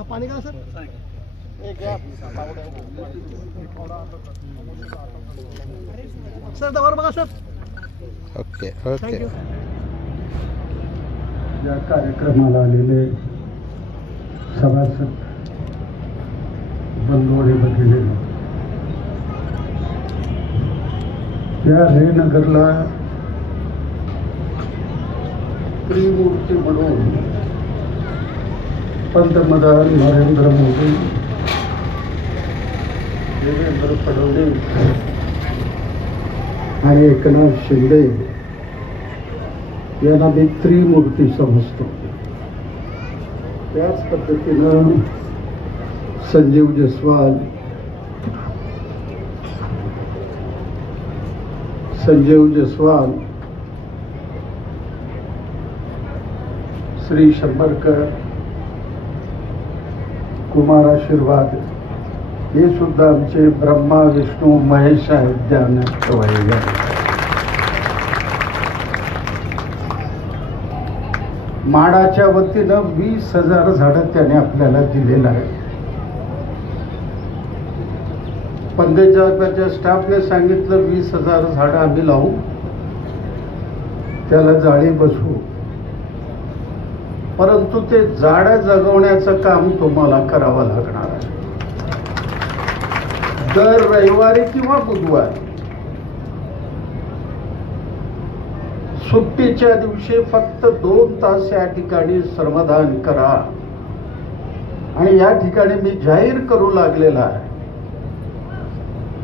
पानी का sir sir दवार बघा सर. Okay okay. थँक्यू. या कार्यक्रमाला आलेले सभासद बंधू आणि भगिनी, या रेनगरला त्रिमूर्ती म्हणून पंतप्रधान नरेंद्र मोदी, देवेंद्र फडणवीस आणि एकनाथ शिंदे यांना मी त्रिमूर्ती समजतो. त्याच पद्धतीनं संजीव जयस्वाल, श्री शंभरकर, कुमार आशीर्वाद हे सुद्धा आमचे ब्रह्मा विष्णू महेश आहेत ध्यानात ठेवायला. माडाच्या वतीनं 20,000 झाडं त्याने आपल्याला दिलेलं आहे. पंचायतच्या स्टाफने सांगितलं 20,000 झाडं आम्ही लावू, त्याला जाळी बसवू, परंतु ते झाडं जगवण्याचं काम तुम्हाला करावं लागणार आहे. दर रविवारी किंवा बुधवारी सुट्टीच्या दिवशी फक्त 2 तास या ठिकाणी श्रमदान करा. आणि या ठिकाणी मी जाहीर करू लागलेला आहे,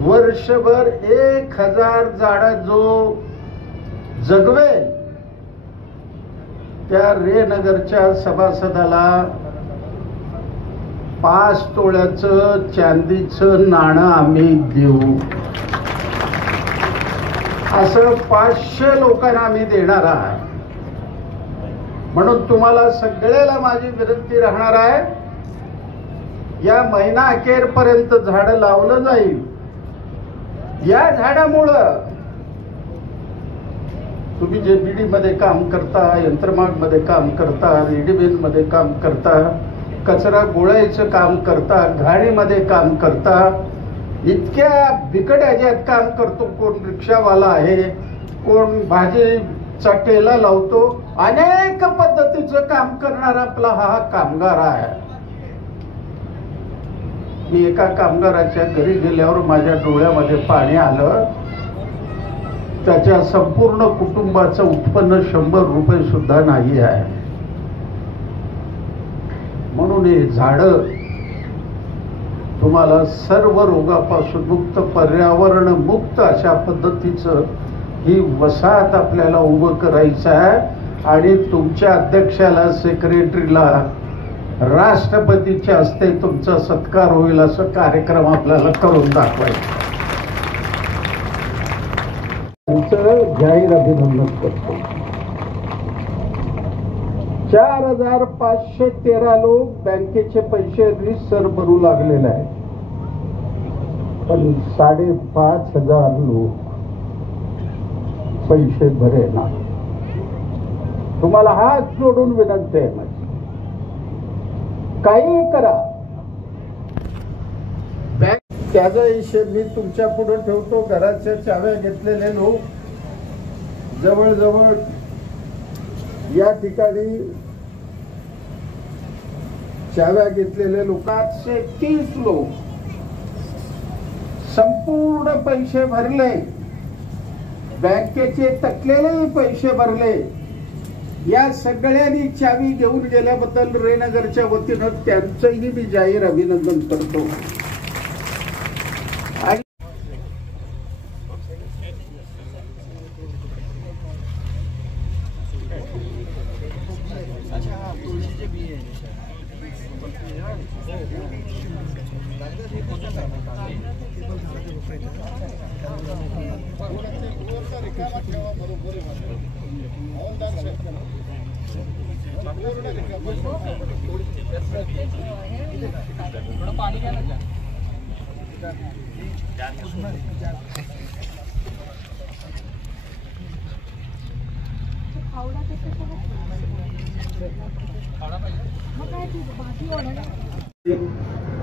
वर्षभर 1,000 झाडं जो जगवेल त्या रेनगरच्या सभासदाला 5 तोळ्याचं चांदीचं नाणं आम्ही देऊ. असं 500 लोकांना आम्ही देणार आहे. म्हणून तुम्हाला सगळ्याला माझी विनंती राहणार आहे, या महिना अखेरपर्यंत झाडं लावलं जाईल. या झाडामुळं तुम्ही जे बीडी मध्ये काम करता, यंत्रमाग मध्ये काम करता, रेडीमेड मध्ये काम करता, कचरा गोळायचं काम करता, घाणीमध्ये काम करता, इतक्या बिकट ह्याच्यात काम करतो. कोण रिक्षावाला आहे, कोण भाजीचा ठेला लावतो, अनेक पद्धतीचं काम करणारा आपला हा कामगार आहे. मी एका कामगाराच्या घरी गेल्यावर माझ्या डोळ्यामध्ये पाणी आलं. त्याच्या संपूर्ण कुटुंबाचं उत्पन्न 100 रुपये सुद्धा नाही आहे. म्हणून हे झाडं तुम्हाला सर्व रोगापासून मुक्त, पर्यावरण मुक्त अशा पद्धतीचं ही वसाहत आपल्याला उभं करायचं आहे. आणि तुमच्या अध्यक्षाला, सेक्रेटरीला, राष्ट्रपतीच्या हस्ते तुमचा सत्कार होईल असं कार्यक्रम आपल्याला करून दाखवायचा. त्यांचं जाहीर अभिनंदन करतो. 4,513 लोक बँकेचे पैसे रिसर भरू लागलेले आहेत, पण 5,500 लोक पैसे भरेना. तुम्हाला हात जोडून विनंती आहे माझी, काही करा. त्याचा हिशेब मी तुमच्या पुढे ठेवतो. घराच्या चाव्या घेतलेले लोक जवळजवळ या ठिकाणी चाव्या घेतलेले लोक 830 लोक संपूर्ण पैसे भरले, बँकेचे तकलेलेही पैसे भरले. या सगळ्यांनी चावी देऊन गेल्याबद्दल रेनगरच्या वतीनं त्यांचंही मी जाहीर अभिनंदन करतो.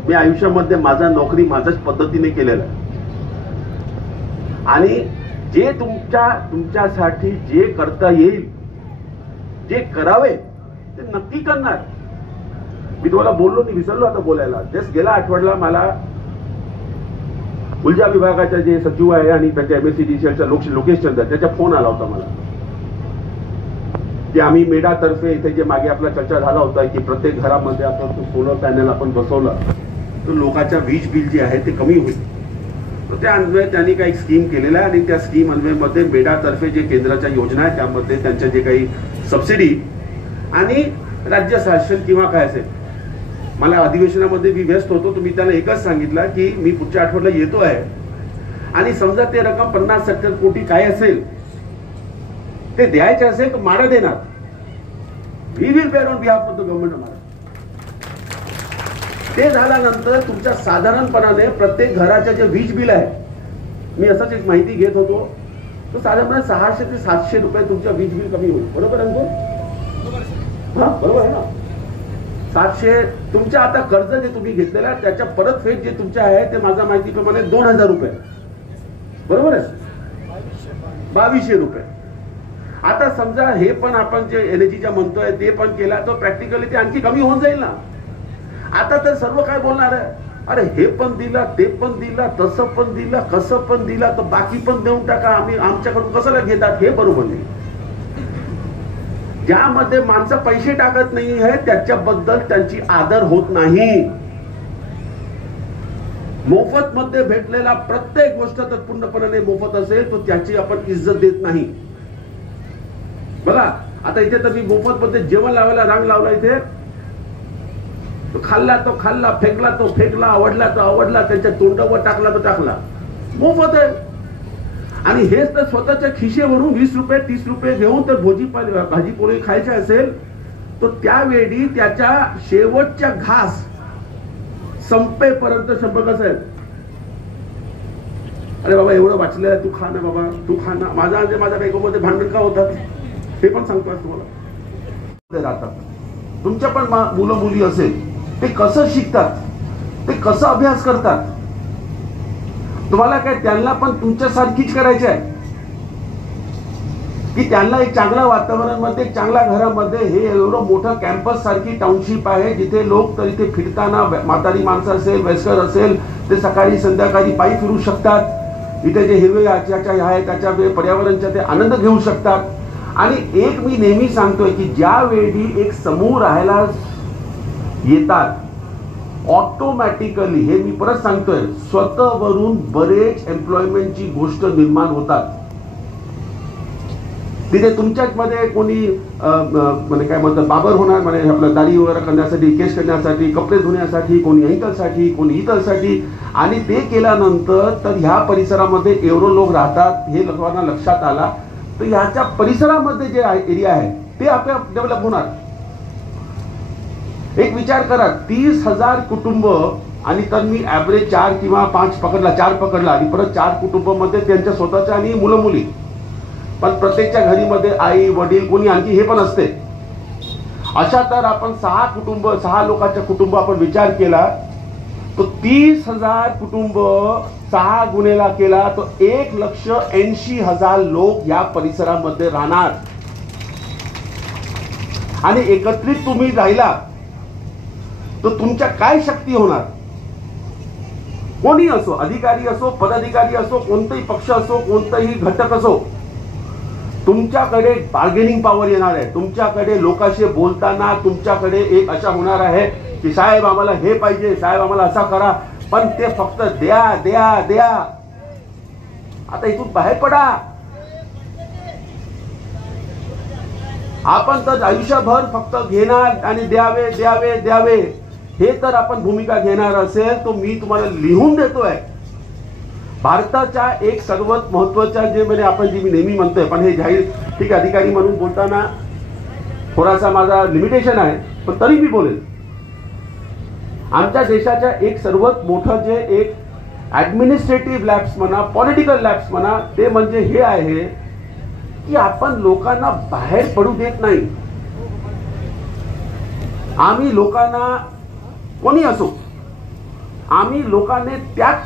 मी आयुष्यामध्ये माझा नोकरी माझ्याच पद्धतीने केलेला आहे आणि जे तुमच्यासाठी जे करता येईल, जे करावे ते नक्की करणार. मी तुम्हाला बोललो नाही, विसरलो आता बोलायला. जस्ट गेल्या आठवड्याला मला ऊर्जा विभागाचे जे सचिव आहे आणि त्यांच्या MSCDCLच्या लोकेश चंद्र त्याचा फोन आला होता मला की आम्ही मेडा तर्फे इथे जे मागे आपला चर्चा झाला होता की प्रत्येक घरामध्ये आपण सोलर पॅनल आपण बसवलं तर लोकांच्या वीज बिल जे आहे ते कमी होईल. तर त्या अन्वये त्यांनी काही स्कीम केलेल्या आहे आणि त्या स्कीम अन्वयमध्ये मेडा तर्फे जे केंद्राच्या योजना आहे त्यामध्ये त्यांच्या जे काही सबसिडी आणि राज्य शासन किंवा काय असेल. मला अधिवेशनामध्ये मी व्यस्त होतो, तर मी त्याला एकच सांगितलं की मी पुढच्या आठवड्याला येतो आहे आणि समजा ते रक्कम 50-70 कोटी काय असेल ते द्यायचे असेल तर माडा देणार. We will bear on behalf of the government of Maharashtra. ते झाल्यानंतर तुमच्या साधारणपणाने प्रत्येक घराच्या जे वीज बिल आहे, मी असंच एक माहिती घेत होतो, तर साधारणपणे 600 ते 700 रुपये तुमच्या वीज बिल कमी होईल. बरोबर आहे ना? हा बरोबर आहे ना. 700 तुमच्या आता कर्ज जे तुम्ही घेतलेलं आहे त्याच्या परतफेड जे तुमच्या आहे ते माझ्या माहितीप्रमाणे 2000 रुपये. बरोबर आहे? 2200 रुपये. आता समजा हे पण आपण जे एनर्जीच्या म्हणतोय ते पण केला तर प्रॅक्टिकली ते आणखी कमी होऊन जाईल ना. आता तर सर्व काय बोलणार आहे, अरे हे पण दिला, ते पण दिला, तसं पण दिला, कसं पण दिला, तर बाकी पण देऊन टाका, आम्ही आमच्याकडून कसं घेतात. हे बरोबर नाही. ज्यामध्ये माणसं पैसे टाकत नाही आहे त्याच्याबद्दल त्यांची आदर होत नाही. मोफत मध्ये भेटलेला प्रत्येक गोष्ट तर पूर्णपणे मोफत असेल तर त्याची आपण इज्जत देत नाही. बघा आता इथे तर मी मोफत मध्ये जेवण लावायला रांग लावला, इथे तो खाल्ला तो खाल्ला, फेकला तो फेकला, आवडला तो आवडला, त्याच्या तोंडावर टाकला तो टाकला. मोफत आहे. आणि हेच तर स्वतःच्या खिशेवरून 20 रुपये 30 रुपये घेऊन तर भाजी पोळी खायचे असेल तर त्यावेळी त्याच्या शेवटच्या घास संपेपर्यंत शंभर कसं आहे, अरे बाबा एवढं वाचलेलं आहे, तू खा ना बाबा, तू खा ना. माझ्या बायकोमध्ये भांडण का होतात ते पण सांगतो तुम्हाला. राहतात तुमच्या पण मुलं मुली असेल ते कसं शिकतात, ते कसं अभ्यास करतात. तुम्हाला काय त्यांना पण तुमच्यासारखीच करायची आहे की त्यांना एक चांगल्या वातावरणामध्ये, चांगल्या घरामध्ये, हे एवढं मोठं कॅम्पस सारखी टाउनशिप आहे जिथे लोक तर इथे फिरताना म्हातारी माणसं असेल, वयस्कर असेल, ते सकाळी संध्याकाळी पायी फिरू शकतात. इथे जे हिरवे आहे त्याच्या पर्यावरणाचा ते आनंद घेऊ शकतात. आणि एक मी नेहमी सांगतोय की ज्या वेळी एक समूह राहायला येतात ऑटोमॅटिकली, हे मी परत सांगतोय, स्वतःवरून बरेच एम्प्लॉयमेंटची गोष्ट निर्माण होतात. तिथे तुमच्याच मध्ये कोणी म्हणजे काय म्हणतात बाबर होणार, म्हणजे आपलं दाढी वगैरे करण्यासाठी, केस करण्यासाठी, कपडे धुण्यासाठी, कोणी अँकलसाठी, कोणी इतरसाठी. आणि ते केल्यानंतर तर ह्या परिसरामध्ये एवढे लोक राहतात हे लोकांना लक्षात आला तर ह्याच्या परिसरामध्ये जे एरिया आहे ते आपल्या डेव्हलप होणार. एक विचार करा, 30,000 कुटुंब आणि तर मी ऍव्हरेज 4 किंवा 5 पकडला, 4 पकडला आणि परत 4 कुटुंबामध्ये त्यांच्या स्वतःच्या आणि मुलं मुली, पण प्रत्येकच्या घरीमध्ये आई वडील कोणी आणखी हे पण असते. अशा तर आपण 6 लोकांच्या कुटुंब आपण विचार केला तो 30,000 कुटुंब 6 गुणेला केला तो 1,80,000 लोक या परिसरामध्ये राहणार. आणि एकत्रित तुम्ही राहिला तर तुमच्या काय शक्ती होणार. कोणी असो, अधिकारी असो, पदाधिकारी असो, कोणताही पक्ष असो, कोणताही घटक असो, तुमच्याकडे बार्गेनिंग पॉवर येणार आहे. तुमच्याकडे लोकांशी बोलताना तुमच्याकडे एक अशा होणार आहे की साहेब आम्हाला हे पाहिजे, साहेब आम्हाला असा करा, पण ते फक्त द्या द्या द्या. आता इथून बाहेर पडा. आपण तर आयुष्यभर फक्त घेणार आणि द्यावे द्यावे द्यावे हे तर आपण भूमिका घेणार असेल तर मी तुम्हाला लिहून देतोय. भारताच्या एक सर्वात महत्वाच्या जे म्हणजे आपण जे मी नेहमी म्हणतोय, पण हे जाहीर ठीक अधिकारी म्हणून बोलताना थोडासा माझा लिमिटेशन आहे, पण तरी मी बोलेल. आमच्या देशाच्या एक सर्वात मोठं जे एक ऍडमिनिस्ट्रेटिव्ह लॅब्स म्हणा, पॉलिटिकल लॅब्स म्हणा, ते म्हणजे हे आहे की आपण लोकांना बाहेर पडू देत नाही. आम्ही लोकांना, कोणी असो, आम्ही लोकांनी त्याच